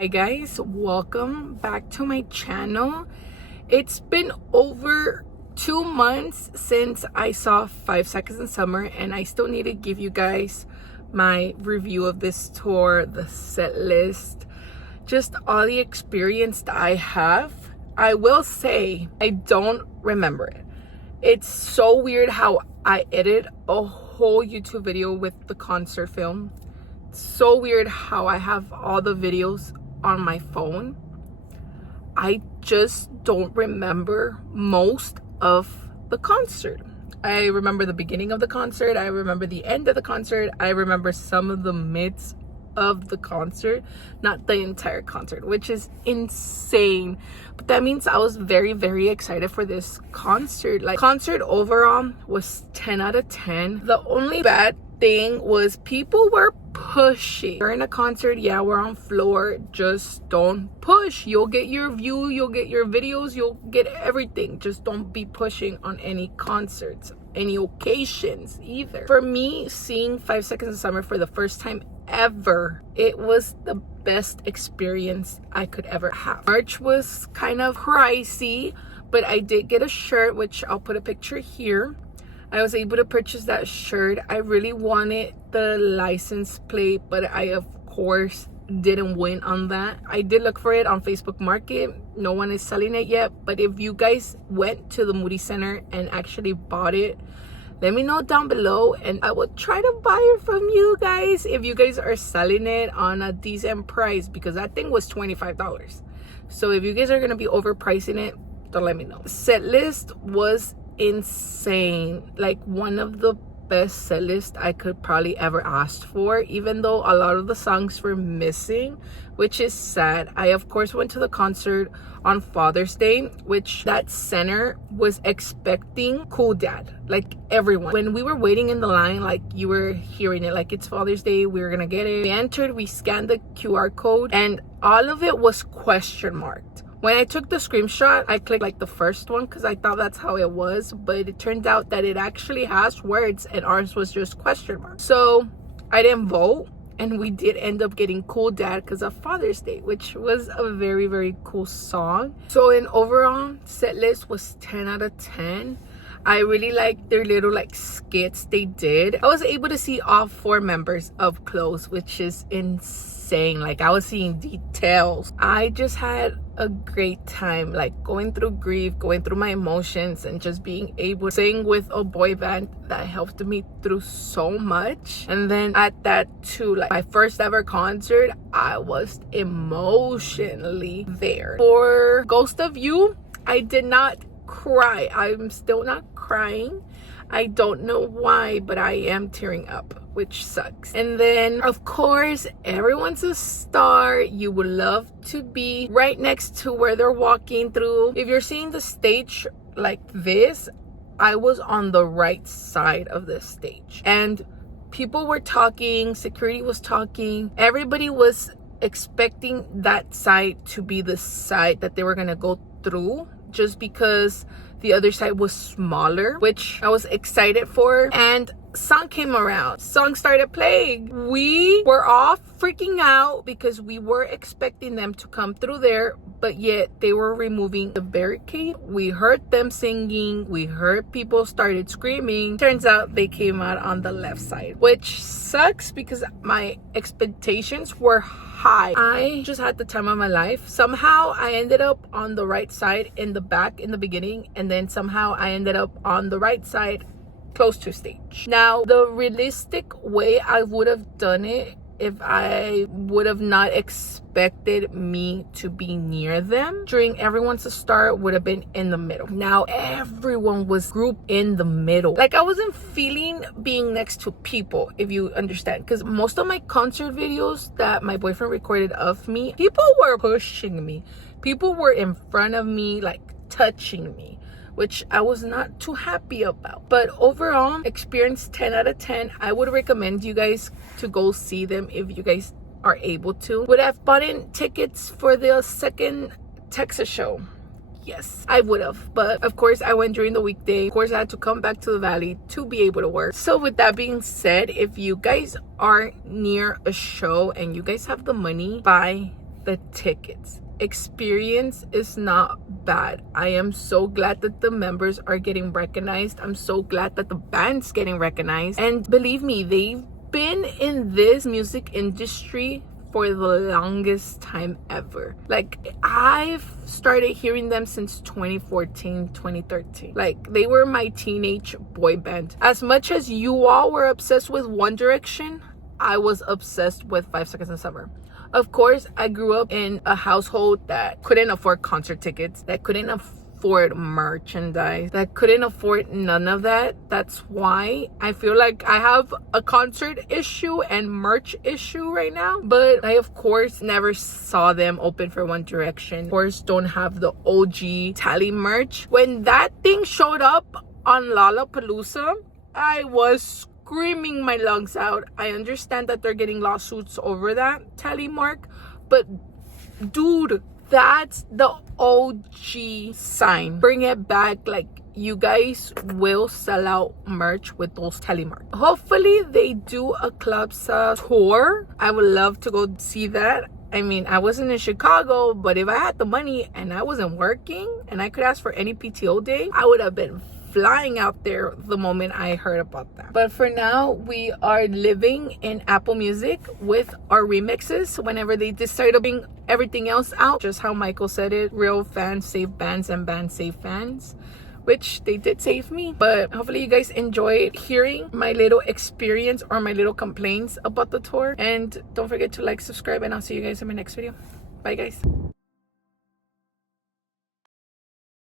Hi guys, welcome back to my channel. It's been over 2 months since I saw 5 Seconds in Summer, and I still need to give you guys my review of this tour, the set list, just all the experience that I have. I will say I don't remember it. It's so weird how I edit a whole YouTube video with the concert film. It's so weird how I have all the videos on my phone. I just don't remember most of the concert. I remember the beginning of the concert, I remember the end of the concert, I remember some of the mids of the concert, not the entire concert, which is insane. But that means I was very excited for this concert. Like, concert overall was 10 out of 10. The only bad thing was people were pushing. During a concert, yeah, we're on floor, just don't push. You'll get your view, you'll get your videos, you'll get everything. Just don't be pushing on any concerts, any occasions either. For me, seeing 5 Seconds in Summer for the first time ever, it was the best experience I could ever have. Merch was kind of pricey, but I did get a shirt, which I'll put a picture here. I was able to purchase that shirt. I really wanted the license plate, but I of course didn't win on that. I did look for it on Facebook Market. No one is selling it yet, but if you guys went to the Moody Center and actually bought it, let me know down below and I will try to buy it from you guys if you guys are selling it on a decent price, because that thing was $25. So if you guys are gonna be overpricing it, don't let me know. The set list was insane. Like, one of the best set list I could probably ever ask for, even though a lot of the songs were missing, which is sad. I of course went to the concert on Father's Day, which that center was expecting Cool Dad, like everyone. When we were waiting in the line, like, you were hearing it, like, it's Father's Day, we were gonna get it. We entered, we scanned the QR code, and all of it was question marked. When I took the screenshot, I clicked like the first one because I thought that's how it was, but it turned out that it actually has words and ours was just question mark. So I didn't vote, and we did end up getting Cool Dad because of Father's Day, which was a very cool song. So in overall, set list was 10 out of 10. I really liked their little like skits they did. I was able to see all 4 members up close, which is insane. Like, I was seeing details. I just had a great time, like, going through grief, going through my emotions, and just being able to sing with a boy band that helped me through so much. And then at that too, like, my first ever concert, I was emotionally there. For Ghost of You, I did not cry. I'm still not crying. I don't know why, but I am tearing up, which sucks. And then of course, everyone's a star. You would love to be right next to where they're walking through. If you're seeing the stage like this, I was on the right side of the stage, and people were talking, security was talking, everybody was expecting that side to be the side that they were gonna go through, just because the other side was smaller, which I was excited for. And song came around, song started playing. We were all freaking out because we were expecting them to come through there, but yet they were removing the barricade. We heard them singing, we heard people started screaming. Turns out they came out on the left side, which sucks because my expectations were high. I just had the time of my life. Somehow I ended up on the right side in the back in the beginning, and then somehow I ended up on the right side close to stage. Now, the realistic way I would have done it, if I would have not expected me to be near them during Everyone's a Star, would have been in the middle. Now everyone was grouped in the middle. Like, I wasn't feeling being next to people, if you understand, because most of my concert videos that my boyfriend recorded of me, people were pushing me, people were in front of me, like touching me, which I was not too happy about. But overall, experience 10 out of 10. I would recommend you guys to go see them if you guys are able to. Would I have bought in tickets for the second Texas show? Yes, I would have, but of course I went during the weekday. Of course I had to come back to the valley to be able to work. So with that being said, if you guys are near a show and you guys have the money, buy the tickets. Experience is not bad. I am so glad that the members are getting recognized. I'm so glad that the band's getting recognized. And believe me, they've been in this music industry for the longest time ever. Like, I've started hearing them since 2014, 2013. Like, they were my teenage boy band. As much as you all were obsessed with One Direction, I was obsessed with 5 Seconds of Summer. Of course, I grew up in a household that couldn't afford concert tickets, that couldn't afford merchandise, that couldn't afford none of that. That's why I feel like I have a concert issue and merch issue right now. But I, of course, never saw them open for One Direction. Of course, don't have the OG Tally merch. When that thing showed up on Lollapalooza, I was screaming my lungs out. I understand that they're getting lawsuits over that tally mark, but dude, that's the OG sign. Bring it back. Like, you guys will sell out merch with those tally marks. Hopefully they do a Club Sa tour. I would love to go see that. I mean, I wasn't in Chicago, but if I had the money and I wasn't working and I could ask for any PTO day, I would have been flying out there the moment I heard about that. But for now, we are living in Apple Music with our remixes whenever they decide to bring everything else out. Just how Michael said it, real fans save bands and bands save fans, which they did save me. But hopefully you guys enjoyed hearing my little experience or my little complaints about the tour. And don't forget to like, subscribe, and I'll see you guys in my next video. Bye guys.